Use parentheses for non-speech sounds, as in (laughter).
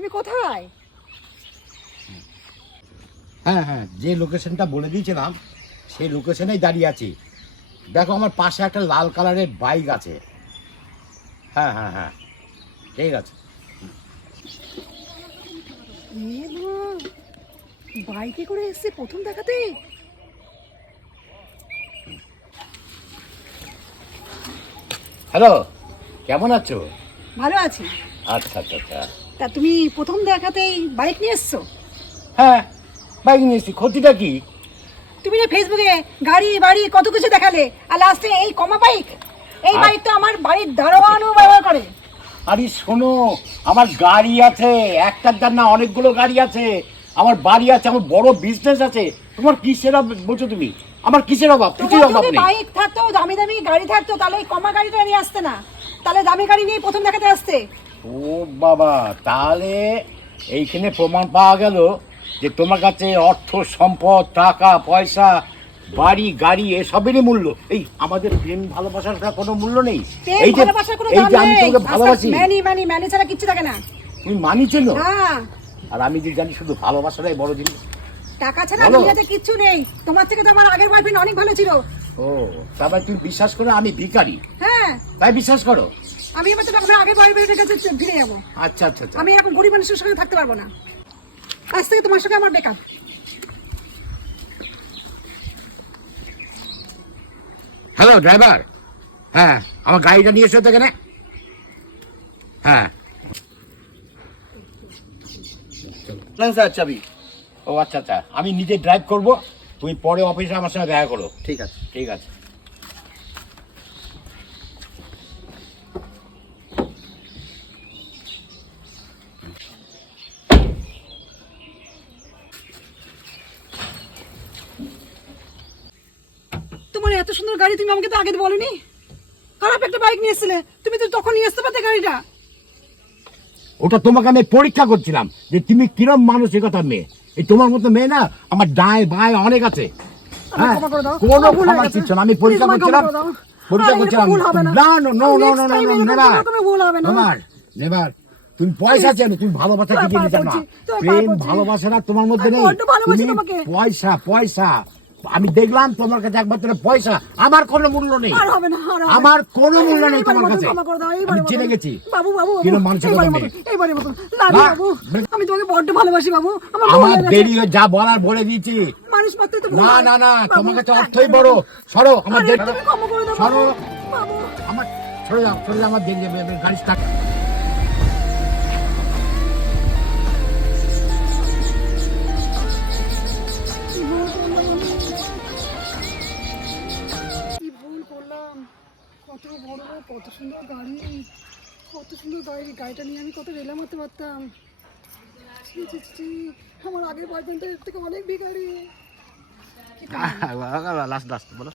তুমি কোথায়? হ্যাঁ হ্যাঁ যে লোকেশনটা বলে দিয়েছিলাম সেই লোকেশনেই দাঁড়িয়ে আছি। দেখো আমার পাশে একটা লাল কালারের বাইক আছে। হ্যাঁ হ্যাঁ হ্যাঁ ঠিক আছে। বাইকে করে এসছে প্রথম দেখাতে? হ্যালো কেমন আছো? ভালো আছি। আচ্ছা আচ্ছা আচ্ছা। তা তুমি প্রথম দেখাতেই বাইক নিয়ে এসছো? হ্যাঁ বাইক নিয়েছি ক্ষতিটা কি? তুমি ফেসবুকে গাড়ি বাড়ি কত কিছু দেখালে আর লাস্টে এই কমা বাইক? এই বাইক তো আমার বাড়ির দারোয়ানও ব্যবহার করে। আরে শোনো আমার গাড়ি আছে একটার না অনেকগুলো গাড়ি আছে। আমার বাড়ি আছে আমার বড় বিজনেস আছে। তোমার কিসের অভাব বলছো তুমি? আমার কিসের অভাব? কিছুর অভাব নেই। বাইক থাকতো দামি দামি গাড়ি থাকতো তাহলে এই কমা গাড়িটা নিয়ে আসতে না। তাহলে দামি গাড়ি নিয়ে প্রথম দেখাতে আসতে। ও বাবা তাহলে এইখানে প্রমাণ পাওয়া গেল যে তোমার কাছে অর্থ সম্পদ টাকা পয়সা বাড়ি গাড়ি এসবেরই মূল্য। এই আমাদের প্রেম ভালোবাসার কোনো মূল্য নেই। এই যে এই যে আমি তোমাকে ভালোবাসি। ম্যানি ম্যানি ম্যানি ছাড়া কিচ্ছু থাকে না। তুমি মানিছেন হ্যাঁ আর আমি যে জানি শুধু ভালোবাসাটাই বড় জিনিস। টাকা ছাড়া বলো। দুনিয়াতে কিচ্ছু নেই। তোমার থেকে তো আমার আগের বয়ফ্রেন্ড অনেক ভালো ছিল। ও তারপর তুমি বিশ্বাস করো আমি ভিখারি? হ্যাঁ। তাই বিশ্বাস করো? আমি এবার তো আমার আগের বয়ফ্রেন্ডের কাছে ফিরে যাব। আচ্ছা আচ্ছা আচ্ছা। আমি এরকম গরিব মানুষের সঙ্গে থাকতে পারব না। আজ থেকে তোমার সঙ্গে আমার বেকার হ্যালো ড্রাইভার হ্যাঁ আমার গাড়িটা নিয়ে এসো তো এখানে। হ্যাঁ। স্যার চাবি। ও আচ্ছা আচ্ছা। আমি নিজে ড্রাইভ করব তুমি পরে অফিসে আমার সঙ্গে দেখা করো। ঠিক আছে। ঠিক আছে তোমার এত সুন্দর গাড়ি তুমি আমাকে তো আগে বলনি। খারাপ একটা বাইক নিয়ে এসেছিলে। তুমি তো তখন নিয়ে আসতে পারতে গাড়িটা। ওটা তোমাকে আমি পরীক্ষা করছিলাম যে তুমি কিরম মানসিকতার মেয়ে। এই তোমার মতো মেয়ে না আমার ডায় বায় অনেক আছে। হ্যাঁ। কোনো ক্ষমা কিচ্ছু না আমি পরীক্ষা করছিলাম। পরীক্ষা করছিলাম। না। না no no no no no never কোনো ভুল হবে না। নেভার নেভার তুমি পয়সা চেনো তুমি ভালোবাসা কি জানো না? প্রেম ভালোবাসা তোমার মধ্যে নেই। তুমি পয়সা পয়সা। আমি দেখলাম তোমার কাছে একমাত্র পয়সা আমার কোনো মূল্য নেই। আমার কোনো মূল্য নেই তোমার কাছে। আমি জেনে গেছি। বাবু বাবু এইবারের মতো, আমি তোমাকে বড্ড ভালোবাসি বাবু। আমার হয়ে। দেরি হয়ে যা বলার বলে দিয়েছি। মানুষ মাত্রই তো না না না তোমার কাছে অর্থই বড়। সরো আমার দেরি সরো। বাবু। আমার সরে যাও সরে যাও আমার দেরি গাড়ি স্টার্ট কত বড় বড় কত সুন্দর গাড়ি, কত সুন্দর গাড়ি, গাড়িটা নিয়ে আমি কত রেলা মারতে পারতাম। আমার আগের বয়ফ্রেন্ডের থেকে অনেক বিগাড়ি লাস্ট (laughs) বলো